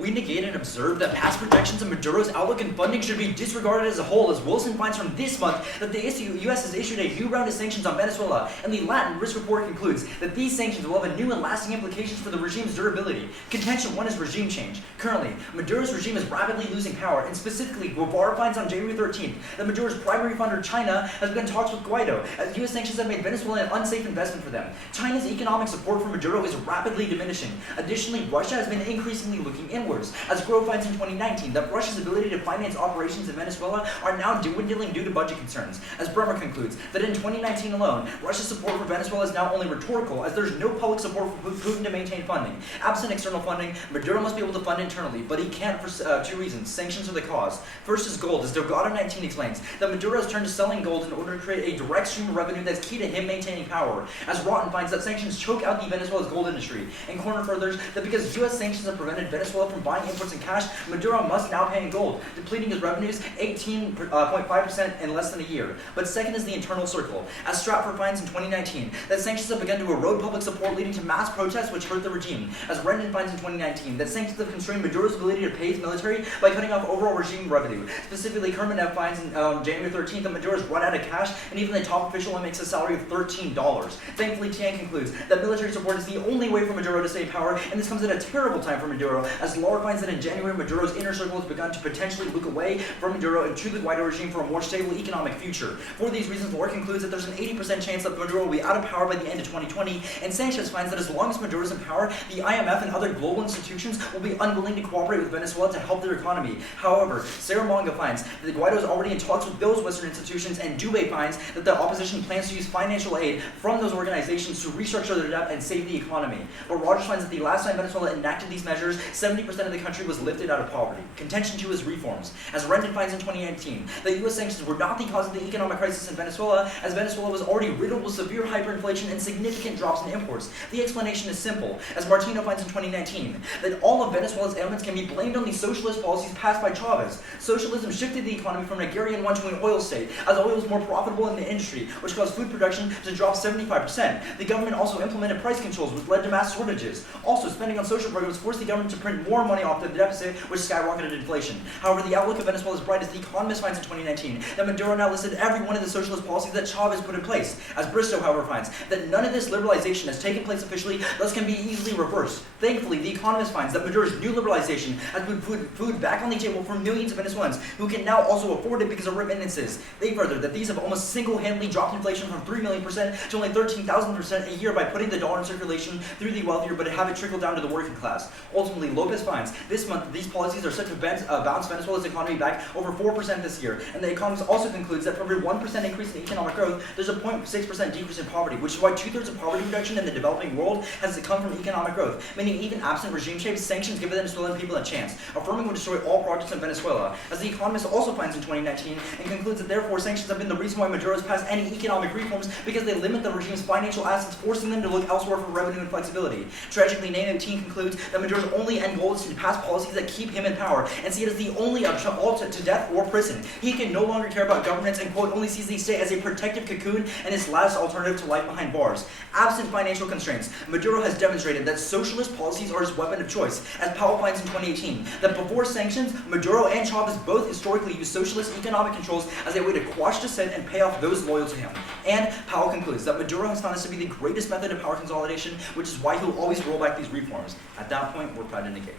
We negate and observe that past projections of Maduro's outlook and funding should be disregarded as a whole, as Wilson finds from this month that the U.S. has issued a new round of sanctions on Venezuela, and the Latin Risk Report concludes that these sanctions will have a new and lasting implications for the regime's durability. Contention 1 is regime change. Currently, Maduro's regime is rapidly losing power, and specifically, Guevara finds on January 13th that Maduro's primary funder, China, has begun talks with Guaido, as U.S. sanctions have made Venezuela an unsafe investment for them. China's economic support for Maduro is rapidly diminishing. Additionally, Russia has been increasingly looking inwards, as Grove finds in 2019 that Russia's ability to finance operations in Venezuela are now dwindling due to budget concerns. As Bremer concludes that in 2019 alone, Russia's support for Venezuela is now only rhetorical, as there's no public support for Putin to maintain funding. Absent external funding, Maduro must be able to fund internally, but he can't for 2 reasons. Sanctions are the cause. First is gold, as Delgado 19 explains that Maduro has turned to selling gold in order to create a direct stream of revenue that's key to him maintaining power. As Rotten finds that sanctions choke out the Venezuela's gold industry, and Corner furthers that because U.S. sanctions have prevented Venezuela from buying imports in cash, Maduro must now pay in gold, depleting his revenues 18.5% in less than a year. But second is the internal circle, as Stratford finds in 2019 that sanctions have begun to erode public support, leading to mass protests which hurt the regime. As Rendon finds in 2019 that sanctions have constrained Maduro's ability to pay his military by cutting off overall regime revenue. Specifically, Kermenev finds in January 13th that Maduro's run out of cash, and even the top official one makes a salary of $13. Thankfully, Tian concludes that military support is the only way for Maduro to stay in power, and this comes at a terrible time for Maduro, as Laura finds that in January, Maduro's inner circle has begun to potentially look away from Maduro and to the Guaido regime for a more stable economic future. For these reasons, Laura concludes that there's an 80% chance that Maduro will be out of power by the end of 2020, and Sanchez finds that as long as Maduro is in power, the IMF and other global institutions will be unwilling to cooperate with Venezuela to help their economy. However, Sarah Monga finds that Guaido is already in talks with those Western institutions, and Dubé finds that the opposition plans to use financial aid from those organizations to restructure their debt and save the economy. But Rogers finds that the last time Venezuela enacted these measures, 70% of the country was lifted out of poverty. Contention 2 is reforms. As Rendon finds in 2019, that U.S. sanctions were not the cause of the economic crisis in Venezuela, as Venezuela was already riddled with severe hyperinflation and significant drops in imports. The explanation is simple, as Martino finds in 2019, that all of Venezuela's ailments can be blamed on the socialist policies passed by Chavez. Socialism shifted the economy from an agrarian one to an oil state, as oil was more profitable in the industry, which caused food production to drop 75%. The government also implemented price controls, which led to mass shortages. Also, spending on social programs forced the government to print more money off the deficit, which skyrocketed inflation. However, the outlook of Venezuela is bright, as The Economist finds in 2019 that Maduro now listed every one of the socialist policies that Chavez put in place. As Bristow, however, finds that none of this liberalization has taken place officially, thus can be easily reversed. Thankfully, The Economist finds that Maduro's new liberalization has put food back on the table for millions of Venezuelans who can now also afford it because of remittances. They further that these have almost single-handedly dropped inflation from 3 million% to only 13,000% a year by putting the dollar in circulation through the wealthier, but have it trickle down to the working class. Ultimately, Lopez finds this month that these policies are set to bounce Venezuela's economy back over 4% this year, and The Economist also concludes that for every 1% increase in economic growth, there's a 0.6% decrease in poverty, which is why 2/3 of poverty reduction in the developing world has come from economic growth, meaning even absent regime change, sanctions give the Venezuelan people a chance. Affirming will destroy all projects in Venezuela, as The Economist also finds in 2019, and concludes that therefore sanctions have been the reason why Maduro has passed any economic reforms, because they limit the regime's financial assets, forcing them to look elsewhere for revenue and flexibility. Tragically, Name 18 concludes that Maduro's only end goal is to pass policies that keep him in power, and see it as the only option to death or prison. He can no longer care about governance and, quote, only sees the state as a protective cocoon and his last alternative to life behind bars. Absent financial constraints, Maduro has demonstrated that socialist policies are his weapon of choice, as Powell finds in 2018, that before sanctions, Maduro and Chavez both historically used socialist economic controls as a way to quash dissent and pay off those loyal to him. And Powell concludes that Maduro has found this to be the greatest method of power consolidation, which is why he'll always roll back these reforms. At that point, we're proud to negate.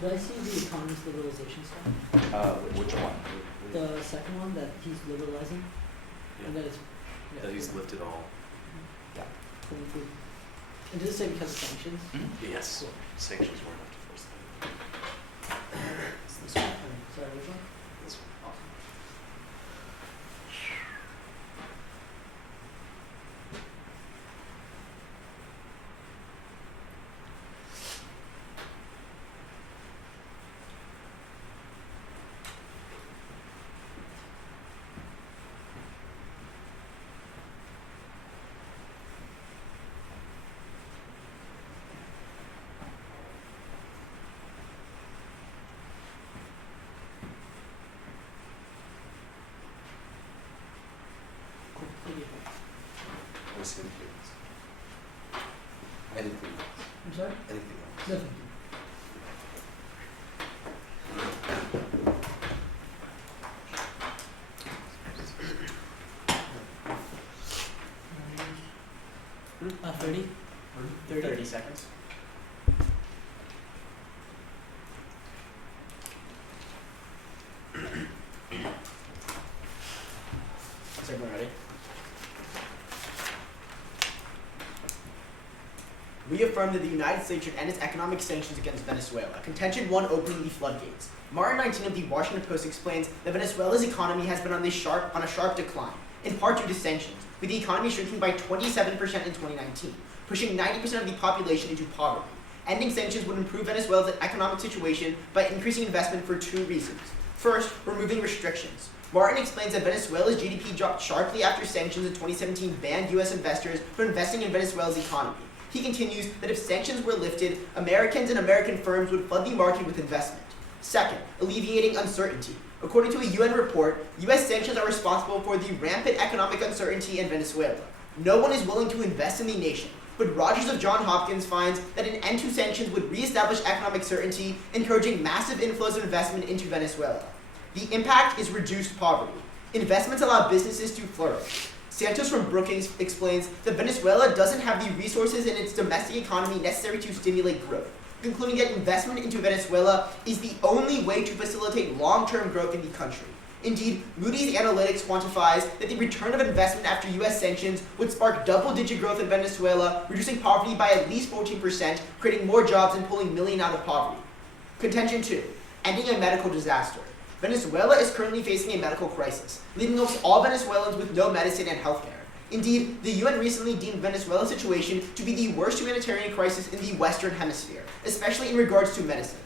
Could I see The Economist liberalization stuff? Which one? The second one, that he's liberalizing? Yeah. And that it's... Yeah, That he's lifted all. Yeah. cool. And does it say because of sanctions? Yes. Cool. Sanctions weren't enough to force that. It's this one. Sorry, which one? This one. Awesome. Let's see the kids. Edit please. I'm sorry? Anything else? No, thank you. Hmm? 30? 30 seconds. Is everyone ready? We affirm that the United States should end its economic sanctions against Venezuela. Contention 1, opening the floodgates. Martin 19 of the Washington Post explains that Venezuela's economy has been on a sharp decline, in part due to sanctions, with the economy shrinking by 27% in 2019, pushing 90% of the population into poverty. Ending sanctions would improve Venezuela's economic situation by increasing investment for 2 reasons. First, removing restrictions. Martin explains that Venezuela's GDP dropped sharply after sanctions in 2017 banned U.S. investors from investing in Venezuela's economy. He continues that if sanctions were lifted, Americans and American firms would flood the market with investment. Second, alleviating uncertainty. According to a UN report, U.S. sanctions are responsible for the rampant economic uncertainty in Venezuela. No one is willing to invest in the nation, but Rogers of Johns Hopkins finds that an end to sanctions would reestablish economic certainty, encouraging massive inflows of investment into Venezuela. The impact is reduced poverty. Investments allow businesses to flourish. Santos from Brookings explains that Venezuela doesn't have the resources in its domestic economy necessary to stimulate growth, concluding that investment into Venezuela is the only way to facilitate long-term growth in the country. Indeed, Moody's Analytics quantifies that the return of investment after U.S. sanctions would spark double-digit growth in Venezuela, reducing poverty by at least 14%, creating more jobs and pulling millions out of poverty. Contention 2, ending a medical disaster. Venezuela is currently facing a medical crisis, leaving almost all Venezuelans with no medicine and healthcare. Indeed, the UN recently deemed Venezuela's situation to be the worst humanitarian crisis in the Western Hemisphere, especially in regards to medicine.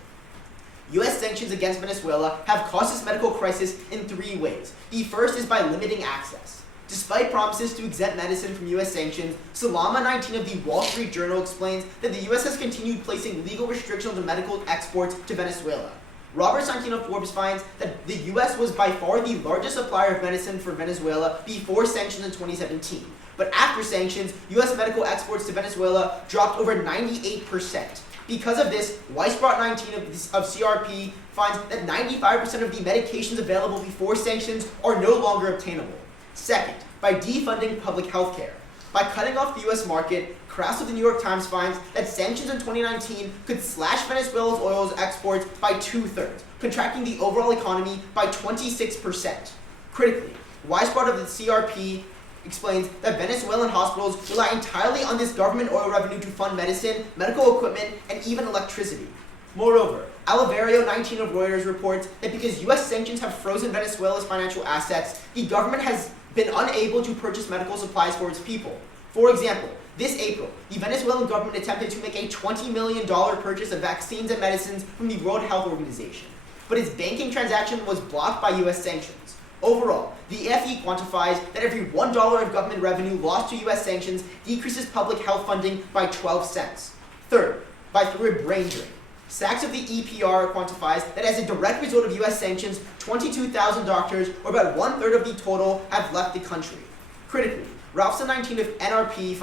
U.S. sanctions against Venezuela have caused this medical crisis in 3 ways. The first is by limiting access. Despite promises to exempt medicine from U.S. sanctions, Salama 19 of the Wall Street Journal explains that the U.S. has continued placing legal restrictions on medical exports to Venezuela. Robert Santino Forbes finds that the U.S. was by far the largest supplier of medicine for Venezuela before sanctions in 2017. But after sanctions, U.S. medical exports to Venezuela dropped over 98%. Because of this, Weisbrot 19 of CRP finds that 95% of the medications available before sanctions are no longer obtainable. Second, by defunding public health care. By cutting off the U.S. market, Krauss of the New York Times finds that sanctions in 2019 could slash Venezuela's oil exports by 2/3, contracting the overall economy by 26%. Critically, Weisbrot of the CRP explains that Venezuelan hospitals rely entirely on this government oil revenue to fund medicine, medical equipment, and even electricity. Moreover, Oliverio 19 of Reuters reports that because U.S. sanctions have frozen Venezuela's financial assets, the government has been unable to purchase medical supplies for its people. For example, this April, the Venezuelan government attempted to make a $20 million purchase of vaccines and medicines from the World Health Organization, but its banking transaction was blocked by U.S. sanctions. Overall, the AFE quantifies that every $1 of government revenue lost to U.S. sanctions decreases public health funding by 12 cents. Third, through a brain drain. Sachs of the EPR quantifies that as a direct result of U.S. sanctions, 22,000 doctors, or about 1/3 of the total, have left the country. Critically, Ralphson 19 of NRP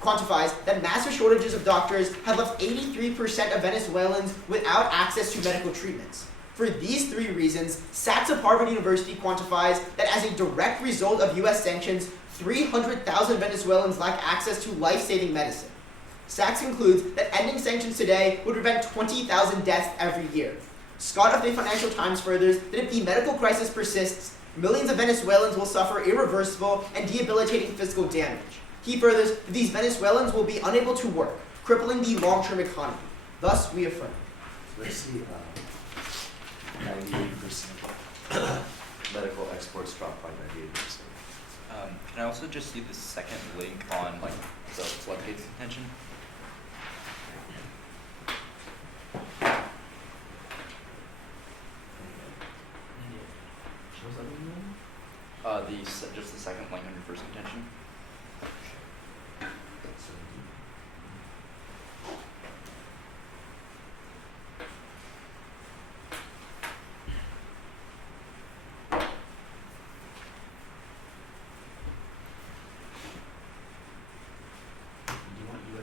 quantifies that massive shortages of doctors have left 83% of Venezuelans without access to medical treatments. For these 3 reasons, Sachs of Harvard University quantifies that as a direct result of U.S. sanctions, 300,000 Venezuelans lack access to life-saving medicine. Sachs concludes that ending sanctions today would prevent 20,000 deaths every year. Scott of the Financial Times furthers that if the medical crisis persists, millions of Venezuelans will suffer irreversible and debilitating physical damage. He furthers that these Venezuelans will be unable to work, crippling the long-term economy. Thus, we affirm. Let's see, 98%. Medical exports dropped by 98%. Can I also just see the second link on the floodgates contention? Just the second link on your first contention.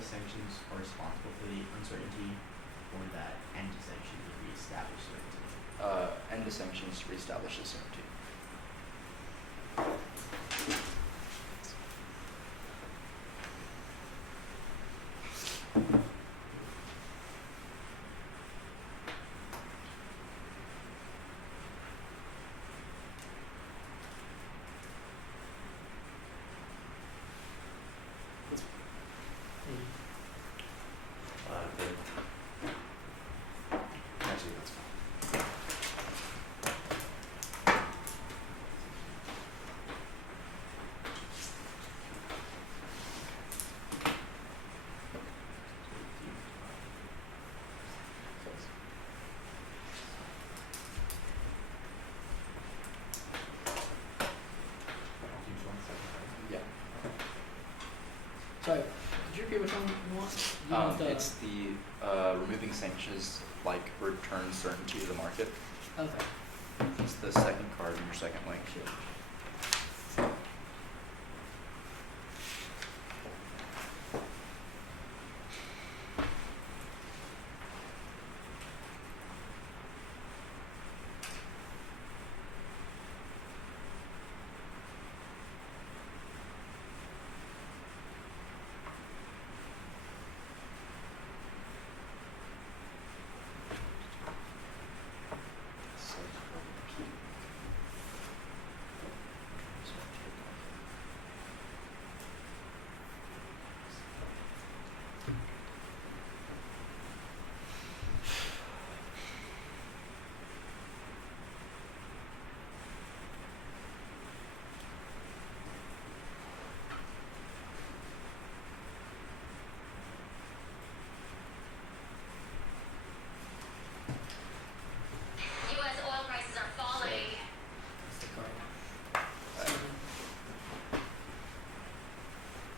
Sanctions sanctions are responsible for the uncertainty, or that end to sanctions would reestablish certainty? End the sanctions, reestablish the certainty. Good. Actually, that's fine. Yeah. Sorry, could you repeat which one you want? You want the- It's the removing sanctions like return certainty to the market. Okay, It's the second card in your second link. sure. U.S. oil prices are falling. That's the card.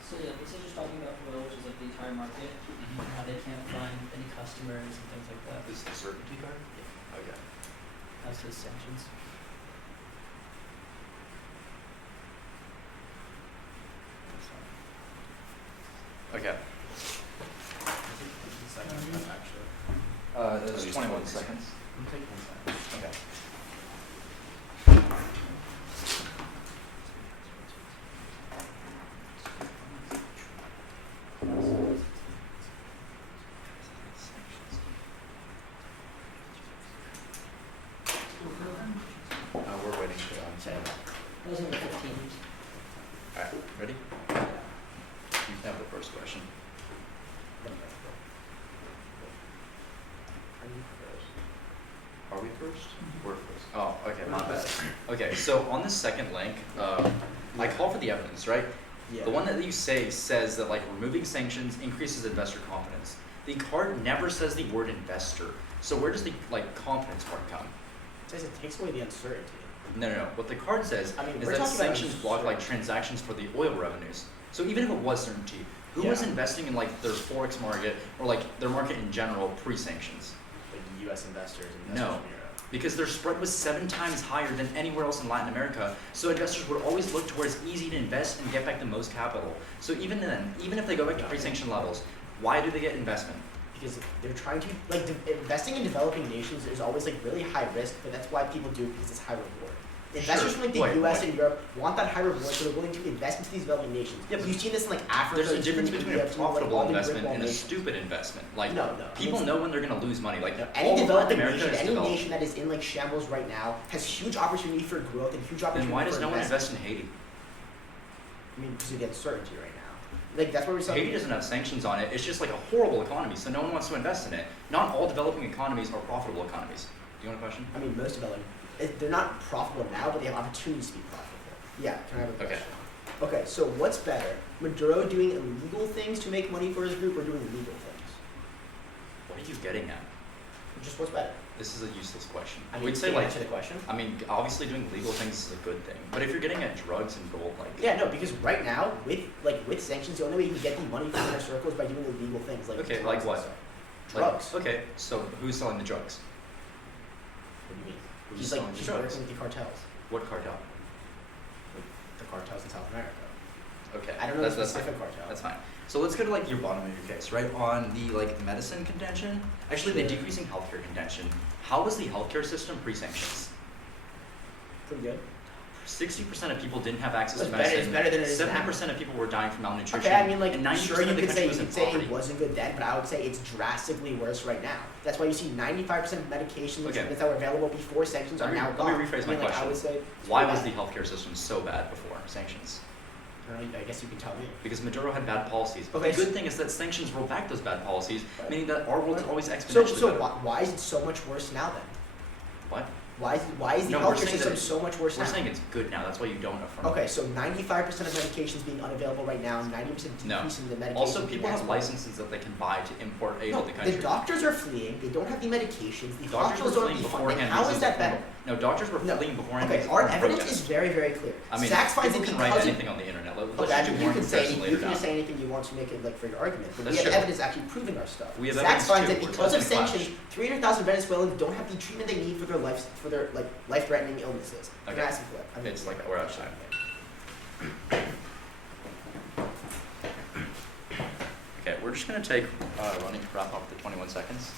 So yeah, this is just talking about oil, which is like the entire market, and how they can't find any customers and things like that. This is the certainty card? Okay. That's the sanctions. Okay. There's At least 21 20 seconds. Okay. We're waiting for Sorry. That was number 15. Alright, ready? You can have the first question. Are we first? We're first. Oh, okay, my bad. Okay, so on the second link, I call for the evidence, right? Yeah. The one that you say says that like removing sanctions increases investor confidence. The card never says the word investor. So where does the like confidence part come? It says it takes away the uncertainty. No. What the card says I mean, is we're that talking about sanctions block like uncertainty. transactions for the oil revenues. So even if it was certainty, who was Yeah. investing in like their forex market or like their market in general pre-sanctions? Like U.S. investors No. from Europe. Because their spread was 7 times higher than anywhere else in Latin America. So investors would always look to where it's easy to invest and get back the most capital. So even then, even if they go back to pre-sanction levels, why do they get investment? Because they're trying to investing in developing nations is always like really high risk, but that's why people do it because it's high reward. Investors Sure. from like the Wait, U.S. wait. and Europe want that high reward, so they're willing to invest into these developing nations. Yeah, but You've seen this in like Africa. There's a you've difference seen it in between a India, like, profitable all the investment Great and a Wall nations. stupid investment. Like No. people know when they're gonna lose money. Like Any all of Latin developing America nation, is any developed. nation that is in like shambles right now has huge opportunity for growth and huge opportunity Then why does for no one investment. invest in Haiti? I mean, because of the uncertainty right now. Like that's where we're Haiti doesn't have sanctions on it. It's just like a horrible economy, so no one wants to invest in it. Not all developing economies are profitable economies. Do you want a question? I mean, most developing, they're not profitable now, but they have opportunities to be profitable. Yeah, can I have a Okay. question? Okay, so what's better, Maduro doing illegal things to make money for his group, or doing legal things? What are you getting at? Just what's better? This is a useless question. I mean, We'd say can you like, answer the question. I mean, obviously doing legal things is a good thing, but if you're getting at drugs and gold, like Yeah, no, because right now with sanctions, the only way you can get the money from inner circle is by doing illegal things like Okay, drugs like and what? stuff. like- Drugs. okay, so who's selling the drugs? What do you mean? Who's He's selling like the he's drugs? working with the cartels, What cartel? the cartels in South America. Okay. I don't know that's, the that's fine. specific cartel. That's fine. So let's go to like your bottom of your case, right? On the like medicine contention, actually the Sure. decreasing healthcare contention. How was the healthcare system pre-sanctions? Pretty good. 60% of people didn't have access It's to better- medicine. it's better than it is now. 70% of people were dying from malnutrition. Okay, I mean, like, and 90% sure, you of the could country say was in it poverty. wasn't good then, but I would say it's drastically worse right now. That's why you see 95% of medications Okay. that were available before sanctions are now Let gone. me rephrase my I mean, like, question. I would say it's Why pretty was the bad. healthcare system so bad before sanctions? I don't know, I guess you can tell me. Because Maduro had bad policies. But Okay, the good thing is that sanctions roll back those bad policies, Right. meaning that our world is always So, exponentially so better. why is it so much worse now then? What? Why is the No, we're healthcare saying system that- so much worse We're now? saying it's good now. That's why you don't affirm. Okay, so 95% of medications being unavailable right now, 90% No. decrease in the medications. Also, being people have exported. licenses that they can buy to import aid No, to the country. the doctors are fleeing. They don't have the medications. The Doctors were hospitals don't fleeing have the beforehand. funding. How because is of that the better? No, doctors were No. fleeing beforehand. Okay, because our of the evidence protests. is very, very clear. I mean, Sachs finds people it can write because of anything on the internet. Let's Okay, I just mean, do you more can say comparison you later can down. just say anything you want to make it like for your argument, but That's we have true. evidence actually proving our stuff. We have Sachs evidence finds too. that We're because of just gonna sanctions, 300,000 Venezuelans don't have the treatment they need for their life-threatening illnesses. Okay. They're asking for it. I mean, It's like we're out of time. Okay, we're just gonna take running to wrap up the 21 seconds.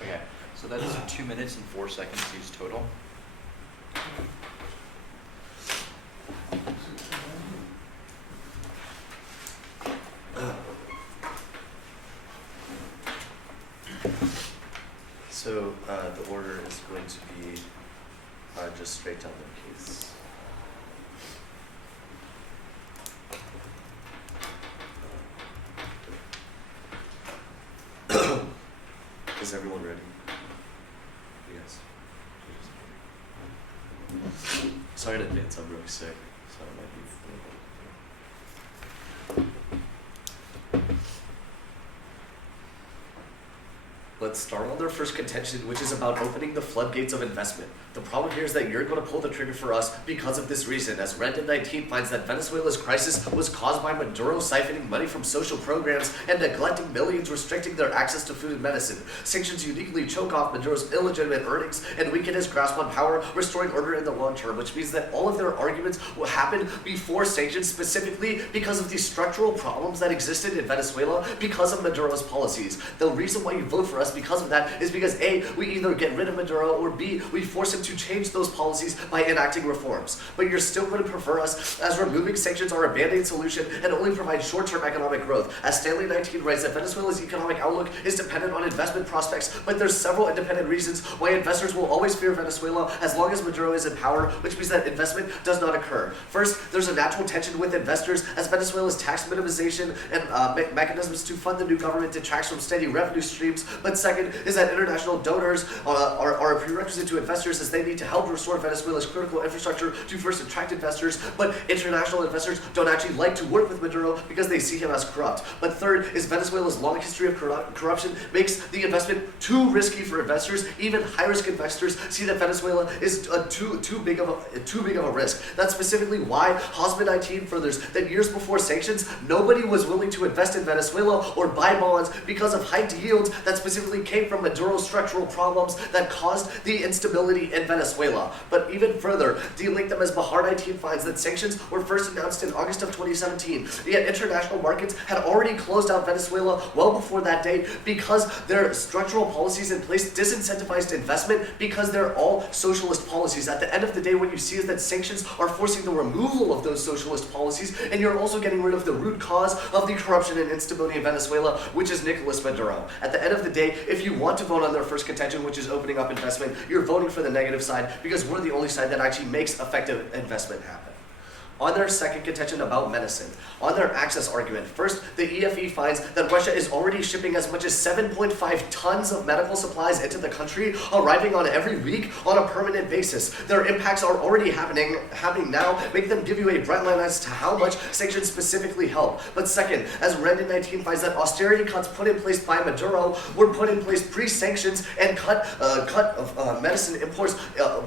Okay, so that is 2 minutes and 4 seconds used total. So the order is going to be just straight down the case. Is everyone ready? Yes. Sorry in advance, I'm really sick, so I might be. Let's start on their first contention, which is about opening the floodgates of investment. The problem here is that you're going to pull the trigger for us because of this reason, as Random 19 finds that Venezuela's crisis was caused by Maduro siphoning money from social programs and neglecting millions, restricting their access to food and medicine. Sanctions uniquely choke off Maduro's illegitimate earnings and weaken his grasp on power, restoring order in the long term, which means that all of their arguments will happen before sanctions, specifically because of the structural problems that existed in Venezuela because of Maduro's policies. The reason why you vote for us because of that is because A, we either get rid of Maduro, or B, we force him to change those policies by enacting reforms. But you're still going to prefer us, as removing sanctions are a band-aid solution and only provide short-term economic growth. As Stanley 19 writes, that Venezuela's economic outlook is dependent on investment prospects, but there's several independent reasons why investors will always fear Venezuela as long as Maduro is in power, which means that investment does not occur. First, there's a natural tension with investors as Venezuela's tax minimization and mechanisms to fund the new government detracts from steady revenue streams. But second is that international donors are a prerequisite to investors, as they need to help restore Venezuela's critical infrastructure to first attract investors, but international investors don't actually like to work with Maduro because they see him as corrupt. But third is Venezuela's long history of corruption makes the investment too risky for investors. Even high-risk investors see that Venezuela is too big of a risk. That's specifically why Hosmer 19 furthers that years before sanctions, nobody was willing to invest in Venezuela or buy bonds because of hiked yields that specifically came from Maduro's structural problems that caused the instability in Venezuela. But even further, de-link them as Bahar 19 finds that sanctions were first announced in August of 2017, yet international markets had already closed out Venezuela well before that date because their structural policies in place disincentivized investment, because they're all socialist policies. At the end of the day, what you see is that sanctions are forcing the removal of those socialist policies, and you're also getting rid of the root cause of the corruption and instability in Venezuela, which is Nicolas Maduro. At the end of the day, if you want to vote on their first contention, which is opening up investment, you're voting for the negative side because we're the only side that actually makes effective investment happen. On their second contention about medicine, on their access argument, first, the EFE finds that Russia is already shipping as much as 7.5 tons of medical supplies into the country, arriving on every week on a permanent basis. Their impacts are already happening now, making them give you a bright line as to how much sanctions specifically help. But second, as Random 19 finds that austerity cuts put in place by Maduro were put in place pre-sanctions and cut medicine imports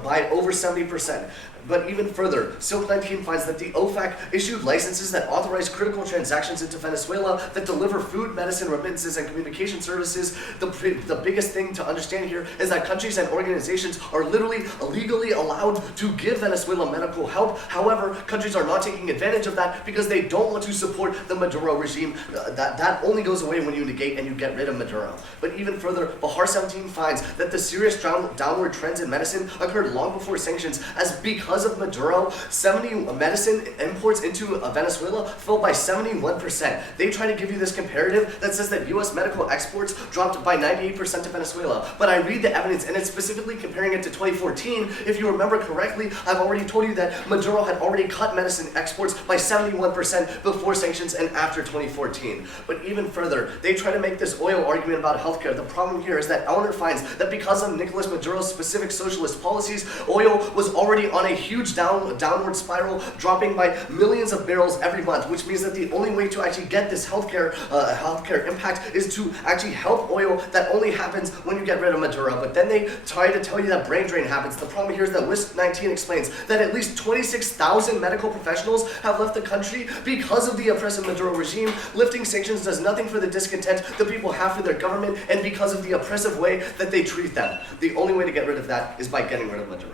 by over 70%. But even further, Silk 19 finds that the OFAC issued licenses that authorize critical transactions into Venezuela that deliver food, medicine, remittances, and communication services. The biggest thing to understand here is that countries and organizations are literally illegally allowed to give Venezuela medical help. However, countries are not taking advantage of that because they don't want to support the Maduro regime. That only goes away when you negate and you get rid of Maduro. But even further, Bahar 17 finds that the serious downward trends in medicine occurred long before sanctions, as because of Maduro, 70 medicine imports into Venezuela fell by 71%. They try to give you this comparative that says that U.S. medical exports dropped by 98% to Venezuela. But I read the evidence, and it's specifically comparing it to 2014. If you remember correctly, I've already told you that Maduro had already cut medicine exports by 71% before sanctions and after 2014. But even further, they try to make this oil argument about healthcare. The problem here is that Eleanor finds that because of Nicolas Maduro's specific socialist policies, oil was already on a huge downward spiral, dropping by millions of barrels every month, which means that the only way to actually get this healthcare impact is to actually help oil. That only happens when you get rid of Maduro. But then they try to tell you that brain drain happens. The problem here is that List 19 explains that at least 26,000 medical professionals have left the country because of the oppressive Maduro regime. Lifting sanctions does nothing for the discontent the people have for their government, and because of the oppressive way that they treat them. The only way to get rid of that is by getting rid of Maduro.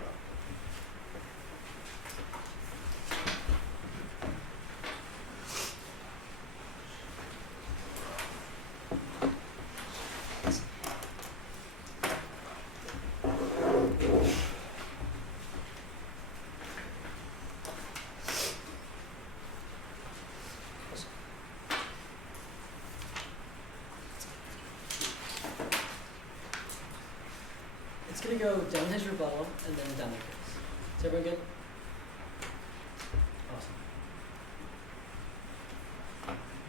It's going to go down his rebuttal and then down the case. Is everyone good? Awesome.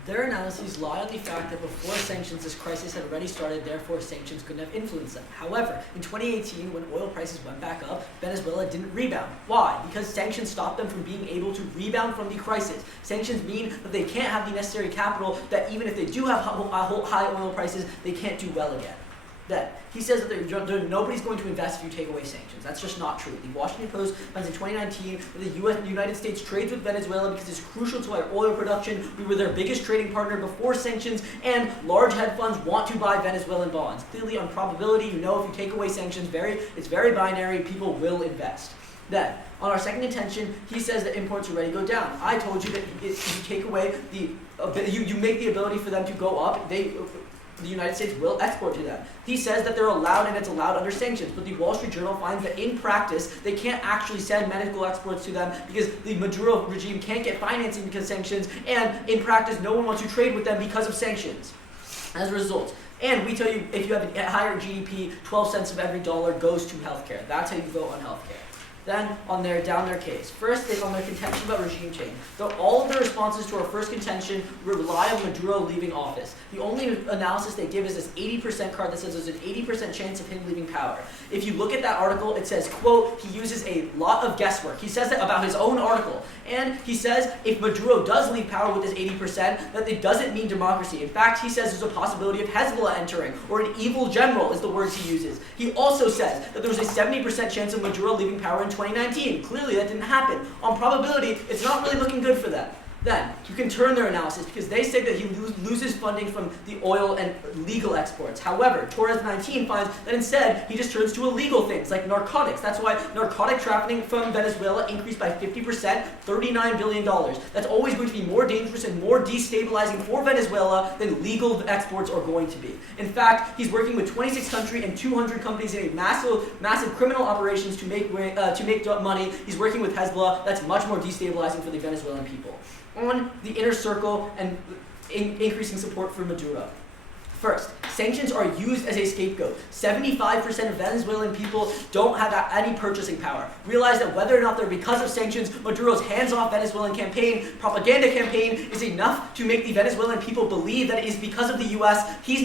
Their analyses lie on the fact that before sanctions, this crisis had already started, therefore sanctions couldn't have influenced them. However, in 2018, when oil prices went back up, Venezuela didn't rebound. Why? Because sanctions stopped them from being able to rebound from the crisis. Sanctions mean that they can't have the necessary capital, that even if they do have high oil prices, they can't do well again. That he says that nobody's going to invest if you take away sanctions. That's just not true. The Washington Post finds in 2019 that the United States trades with Venezuela because it's crucial to our oil production. We were their biggest trading partner before sanctions, and large hedge funds want to buy Venezuelan bonds. Clearly, on probability, you know if you take away sanctions, it's very binary. People will invest. Then, on our second intention, he says that imports already go down. I told you that if you take away you make the ability for them to go up. The United States will export to them. He says that they're allowed, and it's allowed under sanctions, but the Wall Street Journal finds that in practice, they can't actually send medical exports to them because the Maduro regime can't get financing because of sanctions, and in practice, no one wants to trade with them because of sanctions. As a result, and we tell you, if you have a higher GDP, 12 cents of every dollar goes to healthcare. That's how you vote on healthcare. Then on their case. First, on their contention about regime change. All of their responses to our first contention rely on Maduro leaving office. The only analysis they give is this 80% card that says there's an 80% chance of him leaving power. If you look at that article, it says, quote, he uses a lot of guesswork. He says that about his own article. And he says if Maduro does leave power with this 80%, that it doesn't mean democracy. In fact, he says there's a possibility of Hezbollah entering, or an evil general is the words he uses. He also says that there was a 70% chance of Maduro leaving power in 2019. Clearly that didn't happen. On probability, it's not really looking good for them. Then, you can turn their analysis because they say that he loses funding from the oil and legal exports. However, Torres 19 finds that instead, he just turns to illegal things like narcotics. That's why narcotic trafficking from Venezuela increased by 50%, $39 billion. That's always going to be more dangerous and more destabilizing for Venezuela than legal exports are going to be. In fact, he's working with 26 countries and 200 companies in a massive criminal operations to make money. He's working with Hezbollah. That's much more destabilizing for the Venezuelan people. On the inner circle and increasing support for Maduro. First, sanctions are used as a scapegoat. 75% of Venezuelan people don't have any purchasing power. Realize that whether or not they're because of sanctions, Maduro's hands-off Venezuelan campaign, propaganda campaign, is enough to make the Venezuelan people believe that it is because of the U.S. He's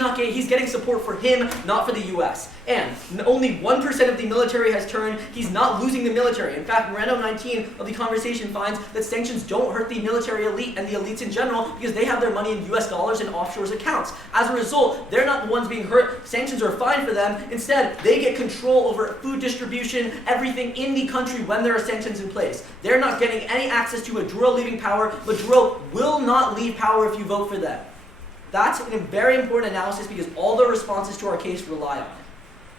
getting support for him, not for the U.S. And only 1% of the military has turned. He's not losing the military. In fact, Moreno 19 of the conversation finds that sanctions don't hurt the military elite and the elites in general because they have their money in U.S. dollars and offshore accounts. As a result, they're not the ones being hurt. Sanctions are fine for them. Instead, they get control over food distribution, everything in the country when there are sanctions in place. They're not getting any access to Maduro leaving power. Maduro will not leave power if you vote for them. That's a very important analysis because all their responses to our case rely on it.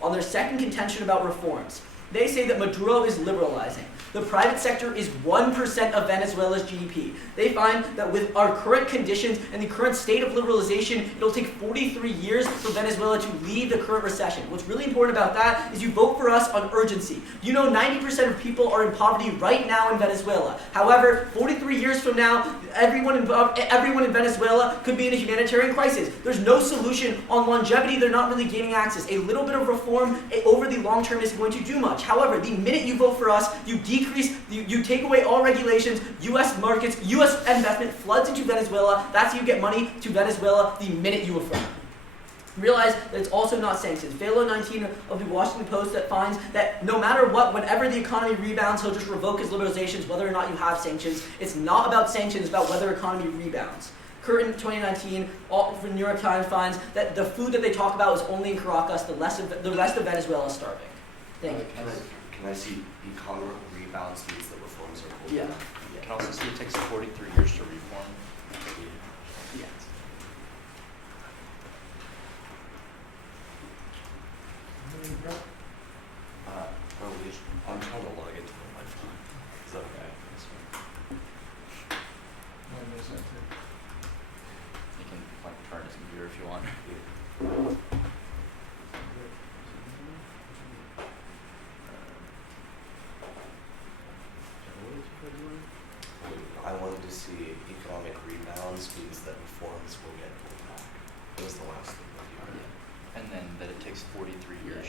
On their second contention about reforms, they say that Maduro is liberalizing. The private sector is 1% of Venezuela's GDP. They find that with our current conditions and the current state of liberalization, it'll take 43 years for Venezuela to leave the current recession. What's really important about that is you vote for us on urgency. You know 90% of people are in poverty right now in Venezuela. However, 43 years from now, everyone in Venezuela could be in a humanitarian crisis. There's no solution on longevity. They're not really gaining access. A little bit of reform over the long term isn't going to do much. However, the minute you vote for us, you take away all regulations, U.S. markets, U.S. investment floods into Venezuela. That's how you get money to Venezuela the minute you affirm. Realize that it's also not sanctions. Velo 19 of the Washington Post that finds that no matter what, whenever the economy rebounds, he'll just revoke his liberalizations whether or not you have sanctions. It's not about sanctions, it's about whether economy rebounds. Curtin 2019, from the New York Times finds that the food that they talk about is only in Caracas, the rest of Venezuela is starving. Thank you. Can I see economic rebounds means that reforms are pulled? Yeah. You can also see it takes 43 years to reform. Yeah. I'm trying to log into my phone. Is that okay? You can turn his computer if you want. I wanted to see economic rebounds means that reforms will get pulled back. That was the last thing that you heard. And then that it takes 43 years.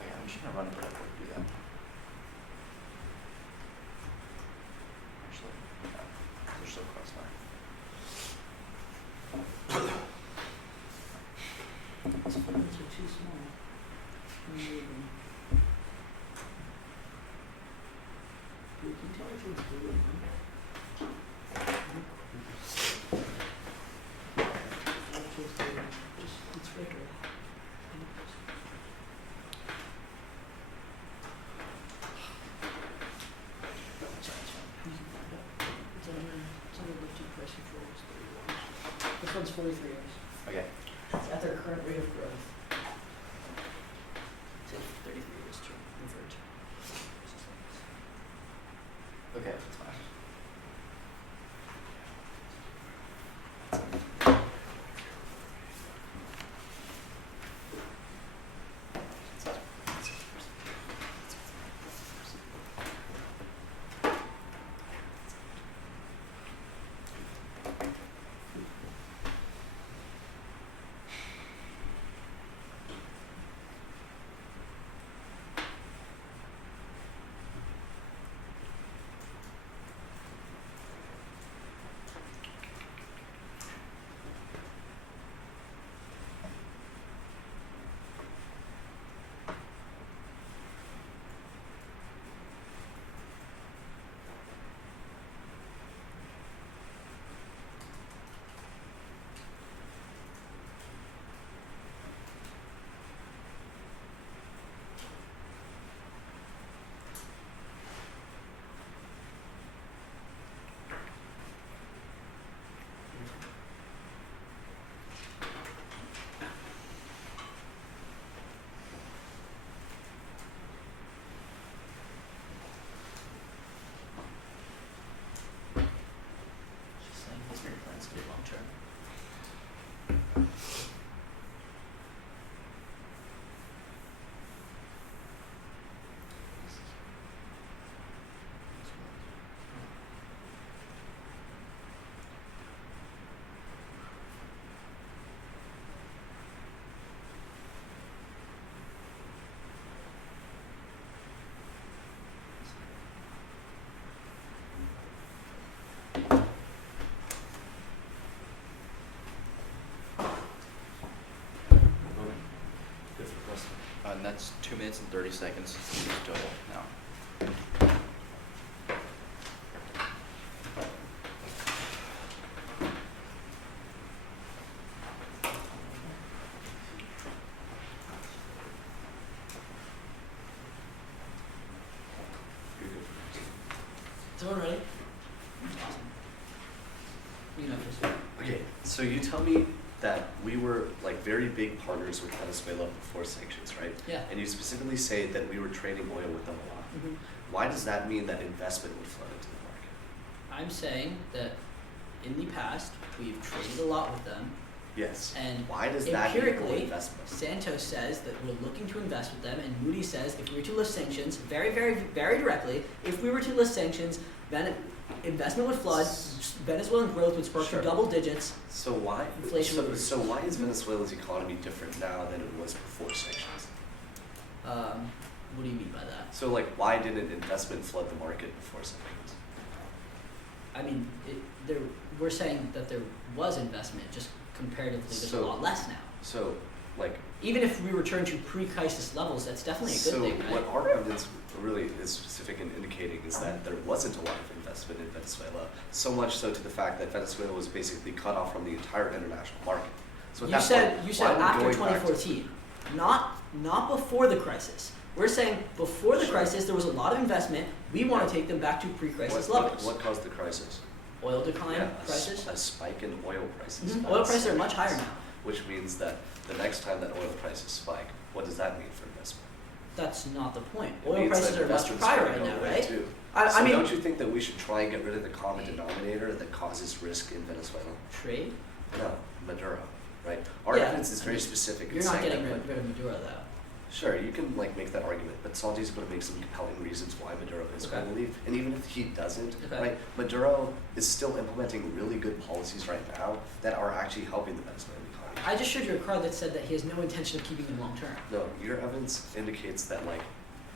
Okay, I'm just gonna run for it to do that. Actually, yeah, they're so close now. These photos are too small. You can tell which one's blue. It's right there. This one's 43 years. Okay. It's at their current rate of growth. It's 33 years to convert. Okay. and that's 2 minutes and 30 seconds total now. Is everyone ready? Awesome. You know first. Okay, so you tell me that we were like very big partners with Venezuela before sanctions, right? Yeah. And you specifically say that we were trading oil with them a lot. Mhm. Why does that mean that investment would flood into the market? I'm saying that in the past we've traded a lot with them, Yes. and Why does that equal empirically, investment? Santos says that we're looking to invest with them, and Moody says if we were to lift sanctions, very, very, very directly, if we were to lift sanctions, then investment would flood, Venezuelan growth would spark Sure. to double digits. So why? Inflation would- So why is Venezuela's economy different now than it was before sanctions? What do you mean by that? So like, why didn't investment flood the market before sanctions? I mean, we're saying that there was investment, just comparatively there's a So- lot less now. So like, Even if we return to pre-crisis levels, that's definitely a good so thing, right? what our evidence really is specific in indicating is that there wasn't a lot of investment in Venezuela, so much so to the fact that Venezuela was basically cut off from the entire international market. So at You that said point, you why said would after going back to- 2014, not before the crisis. We're saying before the Sure. crisis there was a lot of investment. We want to take them back to pre-crisis levels. What caused the crisis? Oil decline, Yeah, crisis. a spike in oil prices. Mhm. not Oil prices are much sanctions. higher now. Which means that the next time that oil prices spike, what does that mean for investment? That's not the point. It Oil means prices that are much investment's higher gonna right go now, away right? too. I So mean, don't you think that we should try and get rid of the common denominator that causes risk in Venezuela? trade. No, Maduro, right? Our Yeah, evidence is I very mean, specific in You're not saying getting that, rid of Maduro though. sure, you can like make that argument, but Santi's going to make some compelling reasons why Maduro is going Okay. to leave. And even if he doesn't, Okay. right, Maduro is still implementing really good policies right now that are actually helping the Venezuelan economy. I just showed you a card that said that he has no intention of keeping them long term. No, your evidence indicates that like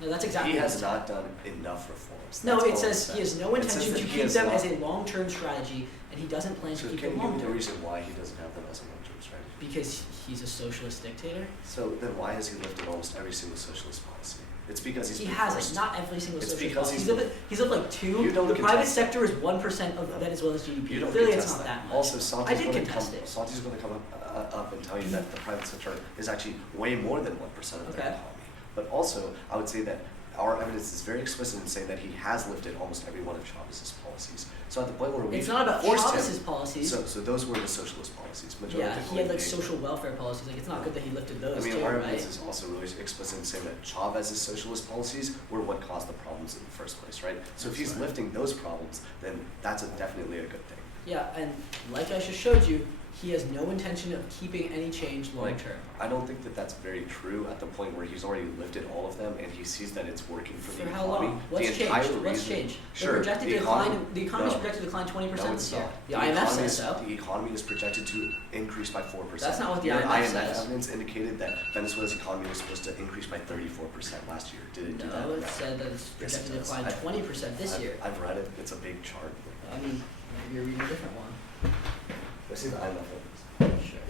No, that's exactly he what it has said. not done enough reforms. No, That's it all says he has no It says intention that to he keep has them not- as a long-term strategy, and he doesn't plan So to keep can them you give me the long-term. reason why he doesn't have them as a long-term strategy? Because he's a socialist dictator. So then why has he lifted almost every single socialist policy? It's because he's He been hasn't. forced. Not every single It's socialist because policy. He's of like two. You don't The private contest sector is 1% of Venezuela's GDP. You don't Clearly, contest it's not that much. Also, I Santi's did going to contest come. it. Santi's going to come up and tell you that the private sector is actually way more than 1% of their Okay. economy. But also, I would say that our evidence is very explicit in saying that he has lifted almost every one of Chavez's policies. So at the point where we It's not about forced Chavez's him, policies. So those were the socialist policies. Majority Yeah, of he had like the- social welfare policies. Like, it's not good that he lifted I those mean, too, our right? evidence is also really explicit in saying that Chavez's socialist policies were what caused the problems in the first place, right? So if he's That's right. lifting those problems, then that's definitely a good thing. Yeah, and like I just showed you, he has no intention of keeping any change long Like, term. I don't think that that's very true at the point where he's already lifted all of them and he sees that it's working for, For the how economy. long? What's the entire changed? What's reason, changed? Sure, The projected the decline. economy, The economy is no. projected to decline 20% No, this it's year. not. The IMF economy says is, so. The economy is projected to increase by 4%. That's not what the Your IMF says. evidence indicated that Venezuela's economy was supposed to increase by 34% last year. Did it do that? No, it said that it's Yes, it projected to does. decline I've- 20% this year. I've read it. It's a big chart. I mean, maybe you're reading a different one. I see the IMF evidence. Sure.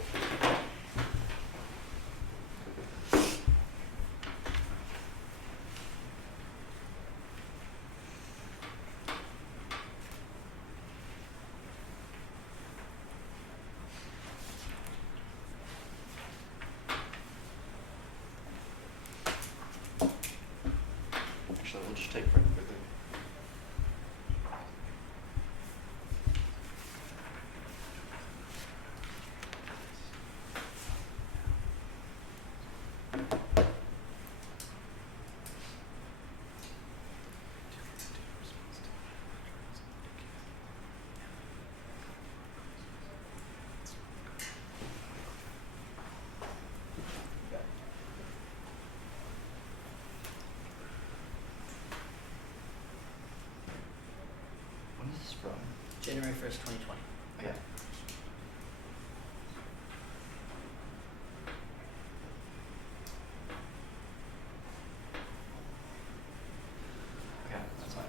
Actually, we'll just take a break quickly. When is this from? January 1st, 2020. Okay. Okay, that's fine.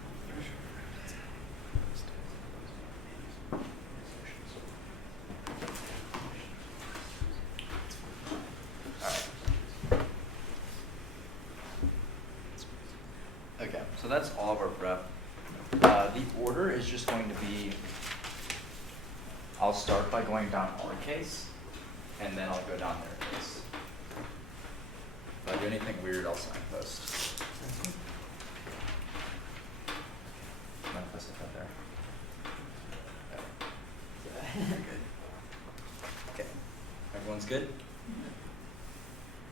Alright. So that's all of our prep. The order is just going to be, I'll start by going down our case, and then I'll go down their case. If I do anything weird, I'll signpost. Manifest it right there. Good. Okay. Everyone's good?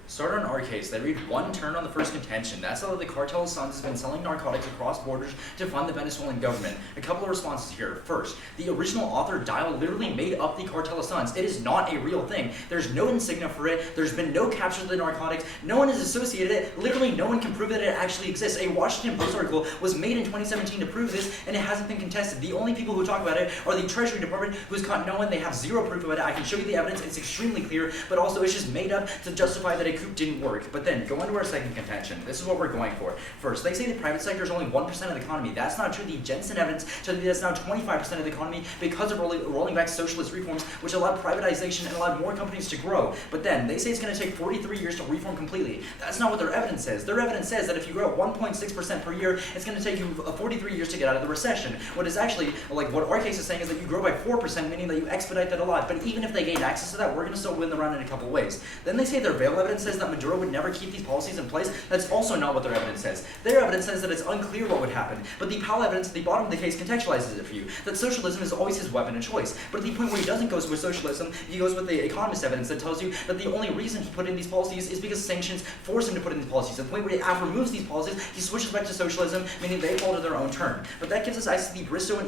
Start on our case. They read one turn on the first contention. That's how the cartel of Sons has been selling narcotics across borders to fund the Venezuelan government. A couple of responses here. First, the original author Dial literally made up the cartel of Sons. It is not a real thing. There's no insignia for it. There's been no capture of the narcotics. No one has associated it. Literally, no one can prove that it actually exists. A Washington Post article was made in 2017 to prove this, and it hasn't been contested. The only people who talk about it are the Treasury Department, who's caught no one. They have zero proof of it. I can show you the evidence. It's extremely clear, but also it's just made up to justify that a coup didn't work. But then, go into our second contention. This is what we're going for. First, they say the private sector is only 1% of the economy. That's not true. The Jensen evidence tells you that's now 25% of the economy because of rolling back socialist reforms, which allowed privatization and allowed more companies to grow. But then, they say it's going to take 43 years to reform completely. That's not what their evidence says. Their evidence says that if you grow at 1.6% per year, it's going to take you 43 years to get out of the recession. What is actually, like what our case is saying is that you grow by 4%, meaning that you expedite that a lot. But even if they gained access to that, we're going to still win the round in a couple ways. Then they say their veil evidence says that Maduro would never keep these policies in place. That's also not what their evidence says. Their evidence says that it's unclear what would happen, but the Powell evidence at the bottom of the case contextualizes it for you, that socialism is always his weapon of choice. But at the point where he doesn't go with socialism, he goes with the economist evidence that tells you that the only reason he put in these policies is because sanctions force him to put in these policies. At the point where he removes these policies, he switches back to socialism, meaning they fall to their own turn. But that gives us access to the Bristow and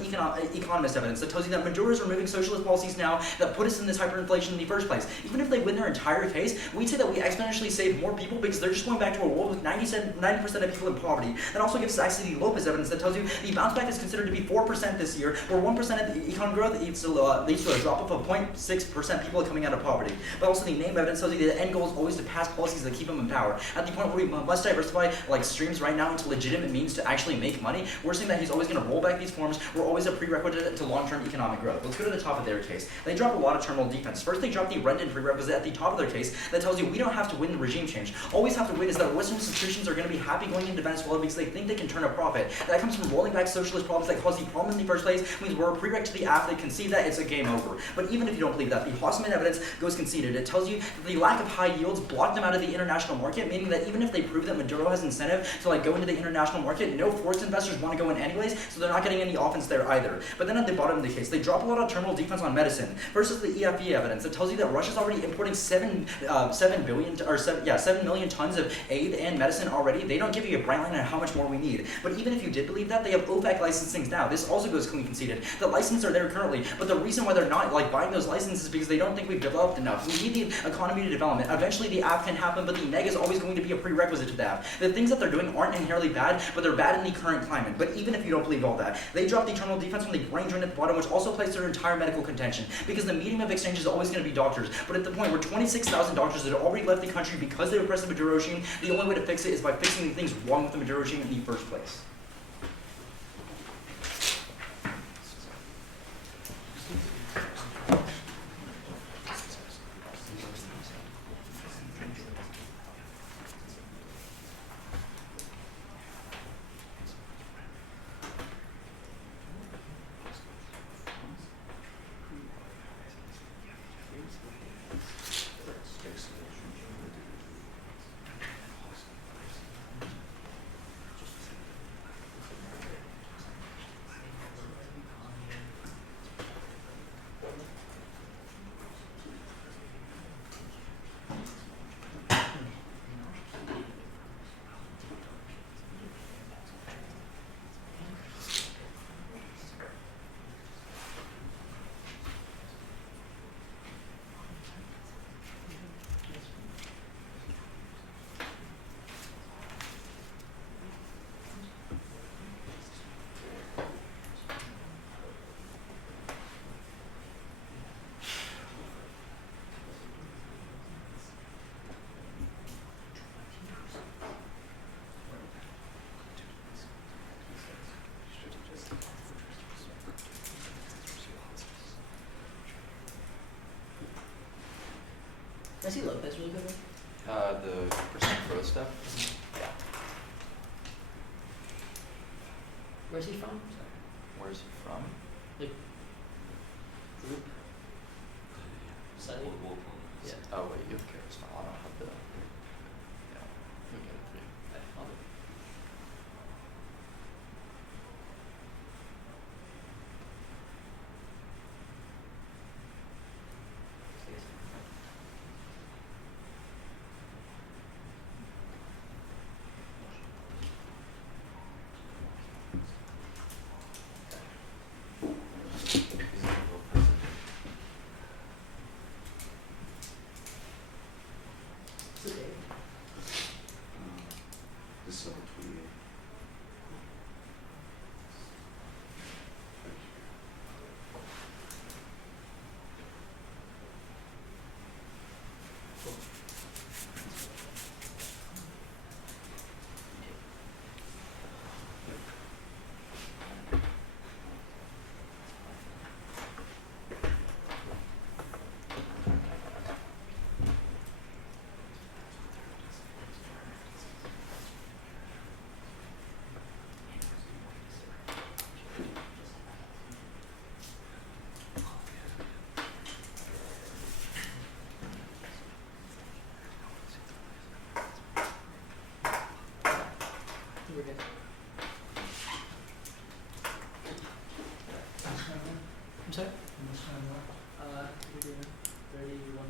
economist evidence that tells you that Maduro is removing socialist policies now that put us in this hyperinflation in the first place. Even if they win their entire case, we'd say that we exponentially save more people because they're just going back to a world with 90% of people in poverty. That also gives us access to the Lopez evidence that tells you the bounce back is considered to be 4% this year, where 1% of the econ growth leads to a drop off of 0.6% people coming out of poverty. But also the name evidence tells you that the end goal is always to pass policies that keep them in power. At the point where we must diversify like streams right now into legitimate means to actually make money, we're saying that he's always going to roll back these forms. We're always a prerequisite to long-term economic growth. Let's go to the top of their case. They drop a lot of terminal defense. First, they drop the Rendon prerequisite at the top of their case that tells you we don't have to win the regime change. All we have to win is that Western institutions are going to be happy going into Venezuela because they think they can turn a profit. That comes from rolling back socialist problems that caused the problem in the first place, means we're a prereq to the app. They concede that it's a game over. But even if you don't believe that, the Hossman evidence goes conceded. It tells you that the lack of high yields blocked them out of the international market, meaning that even if they prove that Maduro has incentive to go into the international market, no forex investors want to go in anyways, so they're not getting any offense there either. But then at the bottom of the case, they drop a lot of terminal defense on medicine. First is the EFE evidence. It tells you that Russia's already importing 7 million tons of aid and medicine already. They don't give you a bright line on how much more we need. But even if you did believe that, they have OFAC licensing now. This also goes clean conceded. The licenses are there currently, but the reason why they're not buying those licenses is because they don't think we've developed enough. We need the economy to development. Eventually the app can happen, but the neg is always going to be a prerequisite to the app. The things that they're doing aren't inherently bad, but they're bad in the current climate. But even if you don't believe all that, they drop the terminal defense from the brain drain at the bottom, which also plays their entire medical contention. Because the medium of exchange is always going to be doctors. But at the point where 26,000 doctors had already left the country because they oppressed the Maduro regime, the only way to fix it is by fixing the things wrong with the Maduro regime in the first place. Can I see Lopez really quickly? The percent growth stuff. Where's he from? Where's he from? Group. Study. Yeah. Oh wait, youth care is not. I don't have the. Yeah. You'll get it for you. I'll do. December 28th. We're good. I'm sorry? We're doing 31,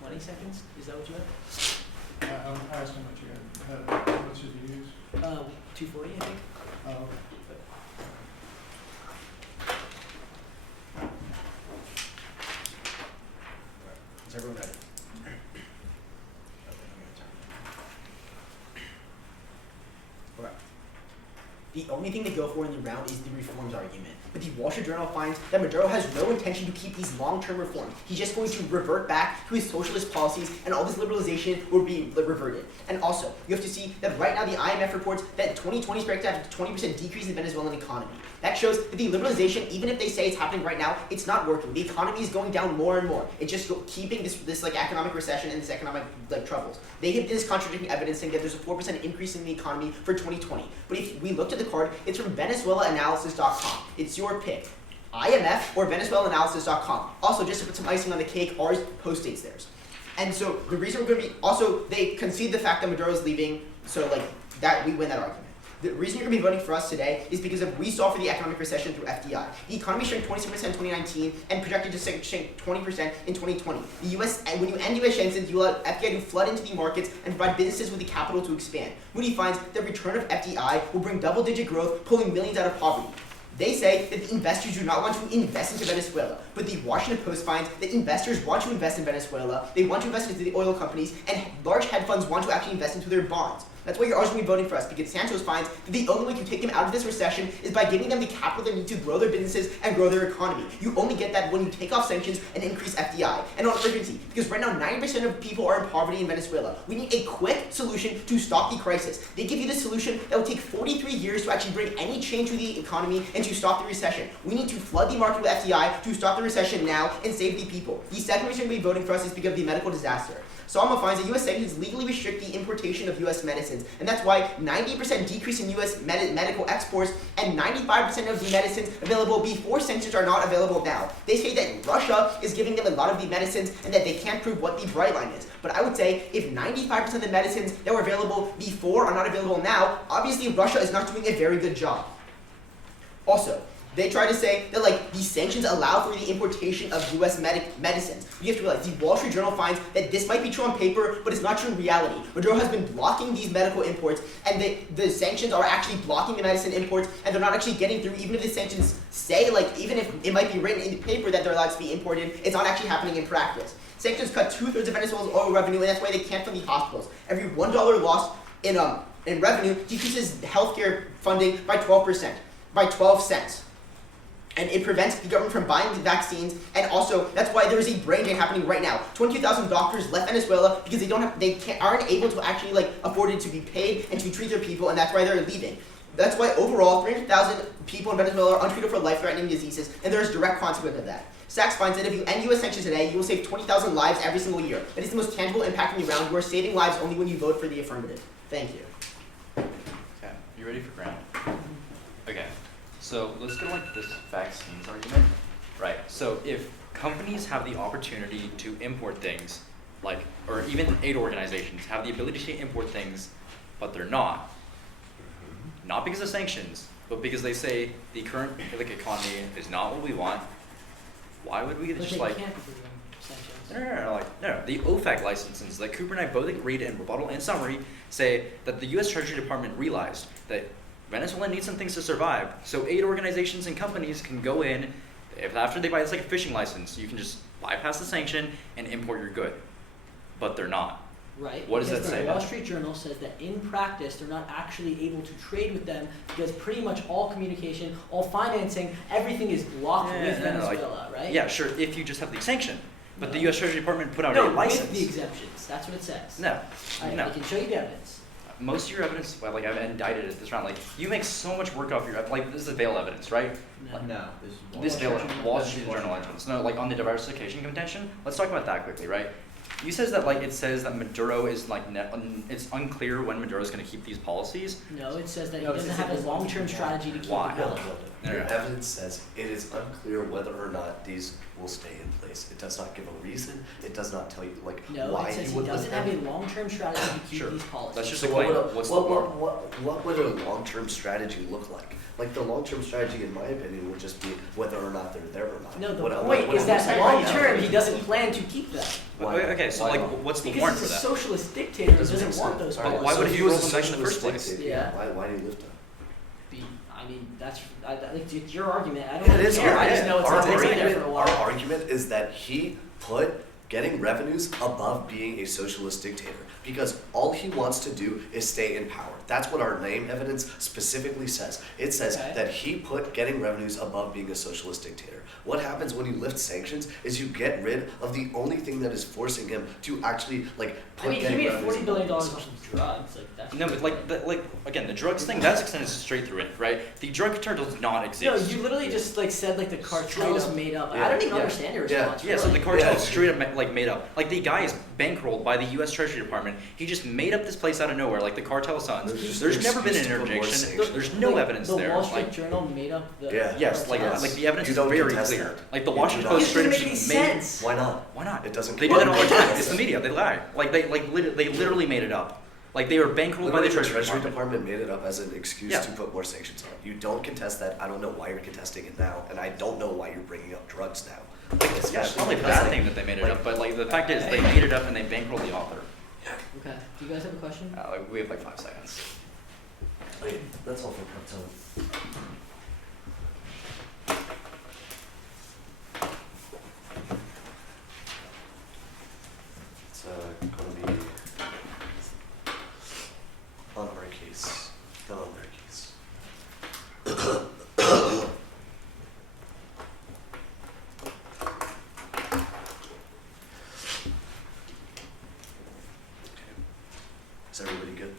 20 seconds? Is that what you had? I'm asking what you had. How much did you use? 240, I think. Oh, Is everyone ready? Okay. The only thing to go for in the round is the reforms argument. But the Wall Street Journal finds that Maduro has no intention to keep these long-term reforms. He's just going to revert back to his socialist policies, and all this liberalization will be reverted. And also, you have to see that right now the IMF reports that 2020 is projected to have a 20% decrease in the Venezuelan economy. That shows that the liberalization, even if they say it's happening right now, it's not working. The economy is going down more and more. It's just keeping this like economic recession and this economic troubles. They give this contradicting evidence saying that there's a 4% increase in the economy for 2020. But if we looked at the card, it's from VenezuelaAnalysis.com. It's your pick. IMF or VenezuelaAnalysis.com. Also, just to put some icing on the cake, ours postdates theirs. And so the reason we're going to be, also they concede the fact that Maduro is leaving, so like that we win that argument. The reason you're going to be voting for us today is because of we saw for the economic recession through FDI. The economy shrank 26% in 2019 and projected to shrink 20% in 2020. The U.S. when you end U.S. sanctions, you allow FDI to flood into the markets and provide businesses with the capital to expand. Moody finds the return of FDI will bring double-digit growth, pulling millions out of poverty. They say that the investors do not want to invest into Venezuela, but the Washington Post finds that investors want to invest in Venezuela, they want to invest into the oil companies, and large hedge funds want to actually invest into their bonds. That's why you're always going to be voting for us, because Santos finds that the only way to take them out of this recession is by giving them the capital they need to grow their businesses and grow their economy. You only get that when you take off sanctions and increase FDI. And on urgency, because right now 90% of people are in poverty in Venezuela. We need a quick solution to stop the crisis. They give you the solution that will take 43 years to actually bring any change to the economy and to stop the recession. We need to flood the market with FDI to stop the recession now and save the people. The second reason we'll be voting for us is because of the medical disaster. Salma finds that U.S. sanctions legally restrict the importation of U.S. medicines, and that's why 90% decrease in U.S. medical exports and 95% of the medicines available before sanctions are not available now. They say that Russia is giving them a lot of the medicines and that they can't prove what the bright line is. But I would say if 95% of the medicines that were available before are not available now, obviously Russia is not doing a very good job. Also, they try to say that like these sanctions allow for the importation of U.S. medicines. You have to realize the Wall Street Journal finds that this might be true on paper, but it's not true in reality. Maduro has been blocking these medical imports, and the sanctions are actually blocking the medicine imports, and they're not actually getting through. Even if the sanctions say, like, even if it might be written in the paper that they're allowed to be imported, it's not actually happening in practice. Sanctions cut 2/3 of Venezuela's oil revenue, and that's why they can't fund the hospitals. Every $1 lost in revenue decreases healthcare funding by 12%, by 12 cents. And it prevents the government from buying the vaccines, and also that's why there is a brain drain happening right now. 22,000 doctors left Venezuela because aren't able to actually like afford it to be paid and to treat their people, and that's why they're leaving. That's why overall 300,000 people in Venezuela are untreated for life-threatening diseases, and there is direct consequence of that. Sachs finds that if you end U.S. sanctions today, you will save 20,000 lives every single year. That is the most tangible impact in the round. You are saving lives only when you vote for the affirmative. Thank you. Okay. You ready for ground? Okay, so let's go like this vaccines argument. Right, so if companies have the opportunity to import things, like, or even aid organizations have the ability to import things, but they're not because of sanctions, but because they say the current like economy is not what we want, why would we But just they like can't because of sanctions. no, the OFAC licenses that Cooper and I both agreed in rebuttal and summary say that the U.S. Treasury Department realized that Venezuela needs some things to survive, so aid organizations and companies can go in, if after they buy this like a fishing license, you can just bypass the sanction and import your good, but they're not. Right. What does because that say The Wall about it? Street Journal says that in practice, they're not actually able to trade with them because pretty much all communication, all financing, everything is blocked with Venezuela, right? Yeah, sure, if you just have the sanction, but the U.S. Treasury Department put out a No, license. with the exemptions. That's what it says. No, I no. can show you the evidence. Most of your evidence, well, like I've indicted it this round, like you make so much work off your, like this is veil evidence, right? No, This Wall veil, Street Wall Journal. Street Journal evidence. No, like on the diversification contention, let's talk about that quickly, right? You says that like it says that Maduro is like, it's unclear when Maduro is going to keep these policies. No, it says that he No, it doesn't says have it a long-term strategy to keep Why? it going. Your evidence says it is unclear whether or not these will stay in place. It does not give a reason. It does not tell you like No, why it says you he would doesn't lift have them. a long-term strategy to keep Sure. these policies. That's just So a what claim. would a, What's what, the what, harm? what would a long-term strategy look like? Like the long-term strategy, in my opinion, would just be whether or not they're there or not. No, the What- what- point what is it that looks like right now- long-term, he doesn't plan to keep them. Why- Okay, so why like not? what's the Because warrant he's for a that? socialist dictator who Doesn't doesn't make want sense. those All right, policies. why would so he he was roll a them back in the first socialist place? dictator. Yeah. Why did he lift them? I mean, it's your argument. I don't Yeah, it really is care. our I just know it's our not been there argument, for a our while. argument is that he put getting revenues above being a socialist dictator because all he wants to do is stay in power. That's what our name evidence specifically says. It says Okay. that he put getting revenues above being a socialist dictator. What happens when you lift sanctions is you get rid of the only thing that is forcing him to actually like I put mean, he getting made revenues $40 billion above off being of drugs. Like that's No, but like again, the drugs thing that's extended straight through it, right? The drug cartel does not exist. no, you literally just like said like the cartel is Straight up. made up. Yeah. I don't even Yeah. understand your Yeah. response. Yeah, so the really. cartel Yeah. is straight up like made up. Like the guy is bankrolled by the U.S. Treasury Department. He just made up this place out of nowhere, like the cartel sons. There's just There's an never been an excuse to put more interdiction. sanctions. There's no Like, evidence the there. Wall Street Like, Journal made up the. Yeah. yes, like cartels. like the evidence You is don't very contest clear. that. Like the You Washington do not. Post It straight up doesn't make just any made. sense. Why not? Why not? It doesn't They do that all the comply. time. It's the media. They lie. Like they literally made it up. Like they were bankrolled by the Literally, Treasury Department. Department made it up as an excuse Yeah. to put more sanctions on. You don't contest that. I don't know why you're contesting it now, and I don't know why you're bringing up drugs now. Like, Yeah, it's especially probably a because, bad like, thing that they made it like- up, but like the fact is they made it up and they bankrolled the author. Okay. Do you guys have a question? Like, we have like 5 seconds. Wait, that's all for prep time. It's gonna be on our case, not on their case. Is everybody good?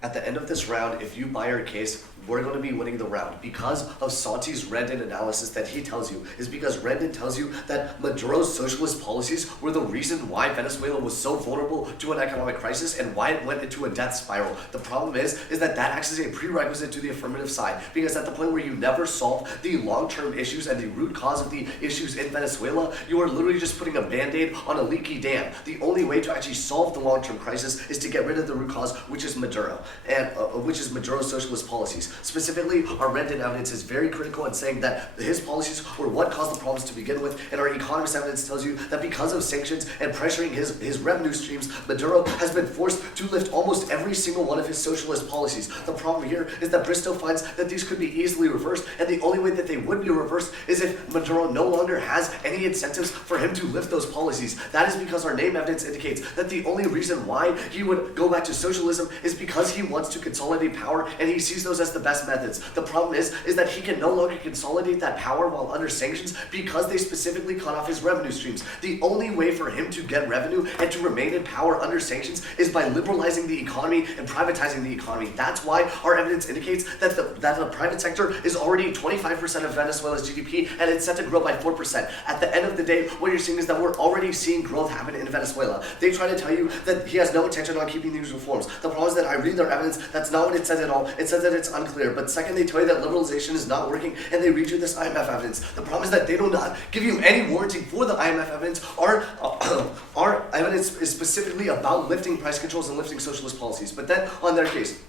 At the end of this round, if you buy our case, we're going to be winning the round because of Santi's Rendon analysis that he tells you is because Rendon tells you that Maduro's socialist policies were the reason why Venezuela was so vulnerable to an economic crisis and why it went into a death spiral. The problem is that acts as a prerequisite to the affirmative side because at the point where you never solve the long-term issues and the root cause of the issues in Venezuela, you are literally just putting a band-aid on a leaky dam. The only way to actually solve the long-term crisis is to get rid of the root cause, which is Maduro, and which is Maduro's socialist policies. Specifically, our Rendon evidence is very critical in saying that his policies were what caused the problems to begin with, and our economist evidence tells you that because of sanctions and pressuring his revenue streams, Maduro has been forced to lift almost every single one of his socialist policies. The problem here is that Bristow finds that these could be easily reversed, and the only way that they would be reversed is if Maduro no longer has any incentives for him to lift those policies. That is because our name evidence indicates that the only reason why he would go back to socialism is because he he wants to consolidate power, and he sees those as the best methods. The problem is that he can no longer consolidate that power while under sanctions because they specifically cut off his revenue streams. The only way for him to get revenue and to remain in power under sanctions is by liberalizing the economy and privatizing the economy. That's why our evidence indicates that the private sector is already 25% of Venezuela's GDP, and it's set to grow by 4%. At the end of the day, what you're seeing is that we're already seeing growth happen in Venezuela. They try to tell you that he has no intention on keeping these reforms. The problem is that I read their evidence, that's not what it says at all. It says that it's unclear. But second, they tell you that liberalization is not working, and they read you this IMF evidence. The problem is that they do not give you any warranty for the IMF evidence. Our evidence is specifically about lifting price controls and lifting socialist policies. But then, on their case,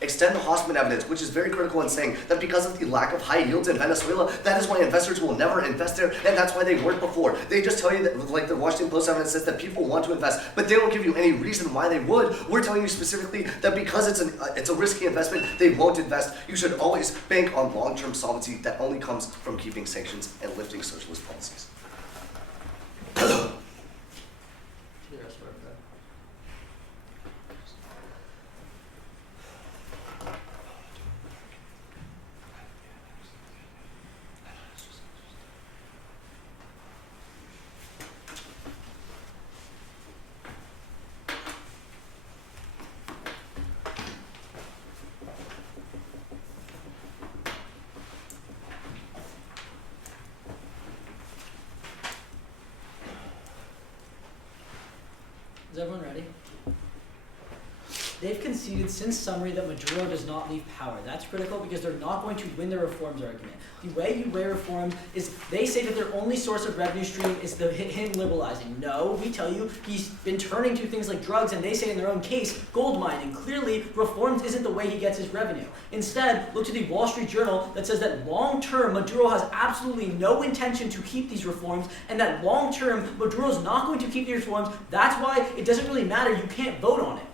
extend the Hoffman evidence, which is very critical in saying that because of the lack of high yields in Venezuela, that is why investors will never invest there, and that's why they weren't before. They just tell you that, like the Washington Post evidence says, that people want to invest, but they don't give you any reason why they would. We're telling you specifically that because it's a risky investment, they won't invest. You should always bank on long-term solvency that only comes from keeping sanctions and lifting socialist policies. Is everyone ready? They've conceded since summary that Maduro does not leave power. That's critical because they're not going to win the reforms argument. The way you weigh reform is they say that their only source of revenue stream is him liberalizing. No, we tell you he's been turning to things like drugs, and they say in their own case, gold mining. Clearly, reforms isn't the way he gets his revenue. Instead, look to the Wall Street Journal that says that long-term, Maduro has absolutely no intention to keep these reforms, and that long-term, Maduro's not going to keep these reforms. That's why it doesn't really matter. You can't vote on it.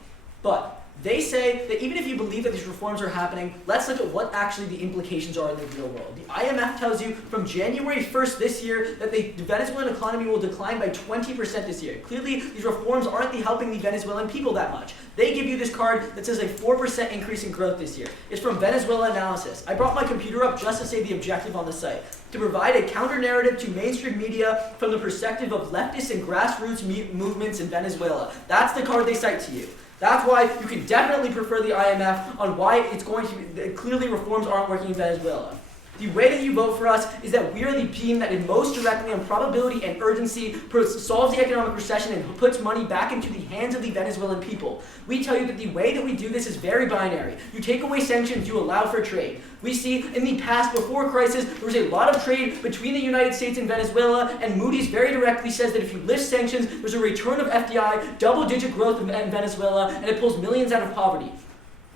But they say that even if you believe that these reforms are happening, let's look at what actually the implications are in the real world. The IMF tells you from January 1st this year that the Venezuelan economy will decline by 20% this year. Clearly, these reforms aren't helping the Venezuelan people that much. They give you this card that says a 4% increase in growth this year. It's from Venezuela Analysis. I brought my computer up just to say the objective on the site. To provide a counter-narrative to mainstream media from the perspective of leftists and grassroots movements in Venezuela. That's the card they cite to you. That's why you can definitely prefer the IMF on why it's going to clearly reforms aren't working in Venezuela. The way that you vote for us is that we are the team that is most directly on probability and urgency solves the economic recession and puts money back into the hands of the Venezuelan people. We tell you that the way that we do this is very binary. You take away sanctions, you allow for trade. We see in the past, before crisis, there was a lot of trade between the United States and Venezuela, and Moody's very directly says that if you lift sanctions, there's a return of FDI, double-digit growth in Venezuela, and it pulls millions out of poverty.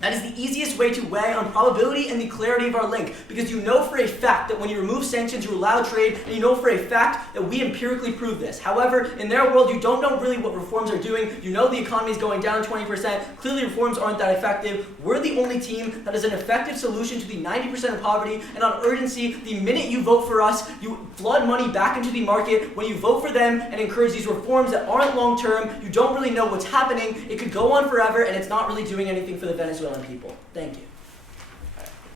That is the easiest way to weigh on probability and the clarity of our link, because you know for a fact that when you remove sanctions, you allow trade, and you know for a fact that we empirically prove this. However, in their world, you don't know really what reforms are doing. You know the economy is going down 20%. Clearly, reforms aren't that effective. We're the only team that is an effective solution to the 90% of poverty, and on urgency, the minute you vote for us, you flood money back into the market. When you vote for them and encourage these reforms that aren't long-term, you don't really know what's happening. It could go on forever, and it's not really doing anything for the Venezuelan people. Thank you.